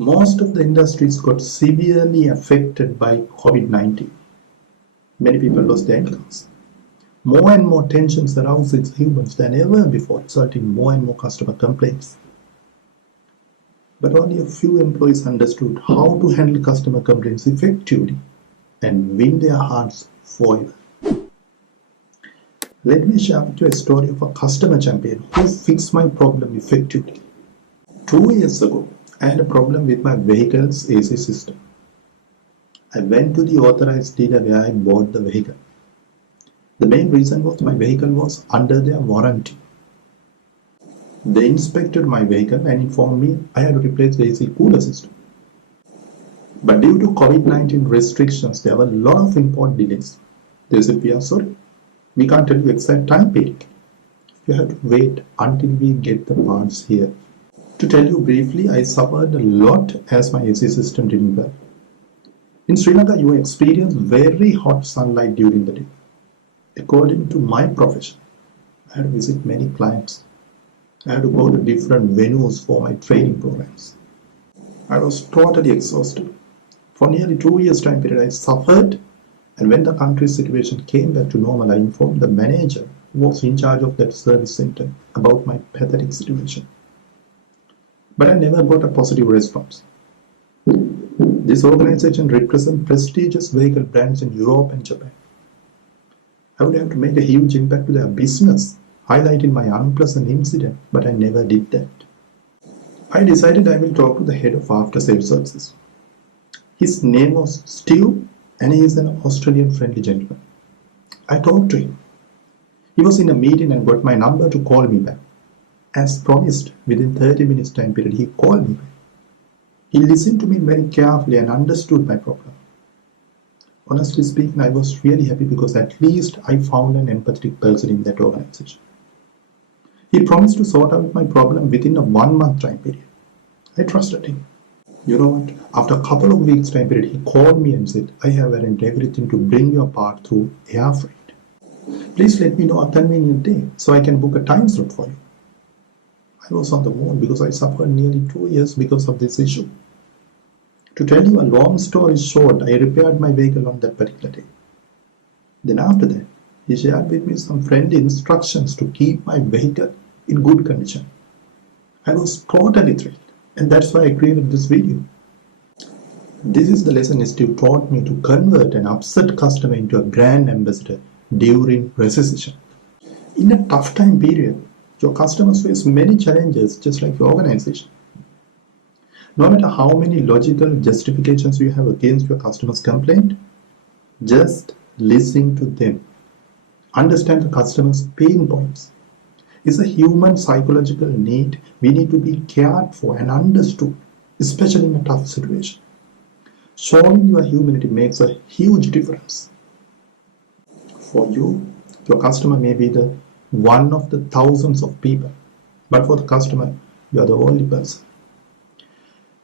Most of the industries got severely affected by COVID-19. Many people lost their incomes. More and more tensions arouse its humans than ever before, resulting in more and more customer complaints. But only a few employees understood how to handle customer complaints effectively and win their hearts forever. Let me share with you a story of a customer champion who fixed my problem effectively. 2 years ago, I had a problem with my vehicle's AC system. I went to the authorized dealer where I bought the vehicle. The main reason was my vehicle was under their warranty. They inspected my vehicle and informed me I had to replace the AC cooler system. But due to COVID-19 restrictions, there were a lot of import delays. They said, we are sorry, we can't tell you exact time period. You have to wait until we get the parts here. To tell you briefly, I suffered a lot as my AC system didn't work. In Sri Lanka, you experience very hot sunlight during the day. According to my profession, I had to visit many clients. I had to go to different venues for my training programs. I was totally exhausted. For nearly 2 years time period, I suffered, and when the country's situation came back to normal, I informed the manager who was in charge of that service center about my pathetic situation. But I never got a positive response. This organization represents prestigious vehicle brands in Europe and Japan. I would have to make a huge impact to their business, highlighting my unpleasant incident, but I never did that. I decided I will talk to the head of after sales services. His name was Steve, and he is an Australian friendly gentleman. I talked to him. He was in a meeting and got my number to call me back. As promised, within 30 minutes time period, he called me back. He listened to me very carefully and understood my problem. Honestly speaking, I was really happy because at least I found an empathetic person in that organization. He promised to sort out my problem within a 1 month time period. I trusted him. You know what? After a couple of weeks time period, he called me and said, I have arranged everything to bring your part through air freight. Please let me know a convenient day so I can book a time slot for you. I was on the moon because I suffered nearly 2 years because of this issue. To tell you a long story short, I repaired my vehicle on that particular day. Then after that, he shared with me some friendly instructions to keep my vehicle in good condition. I was totally thrilled, and that's why I created this video. This is the lesson Steve taught me to convert an upset customer into a brand ambassador during recession. In a tough time period, your customers face many challenges just like your organization. No matter how many logical justifications you have against your customer's complaint, just listen to them. Understand the customer's pain points. It's a human psychological need we need to be cared for and understood, especially in a tough situation. Showing your humanity makes a huge difference. For you, your customer may be the one of the thousands of people, but for the customer, you are the only person.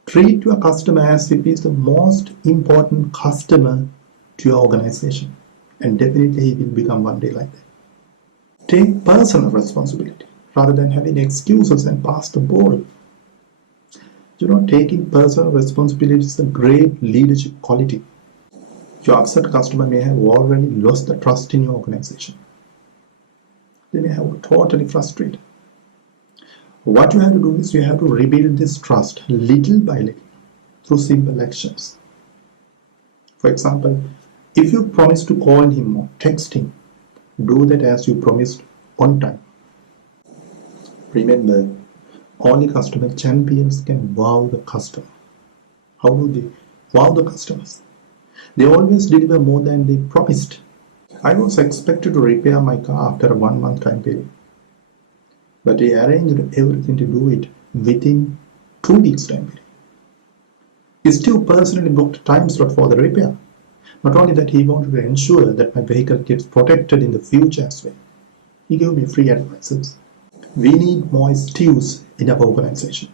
Treat your customer as if he is the most important customer to your organization, and definitely he will become one day like that. Take personal responsibility rather than having excuses and pass the ball. You know, taking personal responsibility is a great leadership quality. Your upset customer may have already lost the trust in your organization. They may have totally frustrated. What you have to do is you have to rebuild this trust little by little through simple actions. For example, if you promise to call him or text him, do that as you promised on time. Remember, only customer champions can wow the customer. How do they wow the customers? They always deliver more than they promised. I was expected to repair my car after a 1 month time period. But he arranged everything to do it within 2 weeks time period. He still personally booked a time slot for the repair. Not only that, he wanted to ensure that my vehicle gets protected in the future as well. He gave me free advices. We need more Steves in our organization.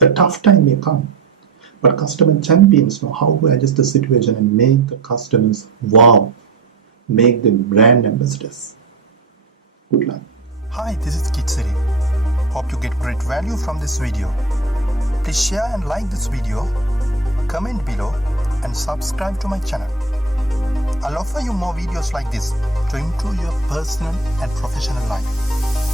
A tough time may come, but customer champions know how to adjust the situation and make the customers wow, make them brand ambassadors. Good luck. Hi, this is KITHSIRI. Hope you get great value from this video. Please share and like this video, comment below and subscribe to my channel. I'll offer you more videos like this to improve your personal and professional life.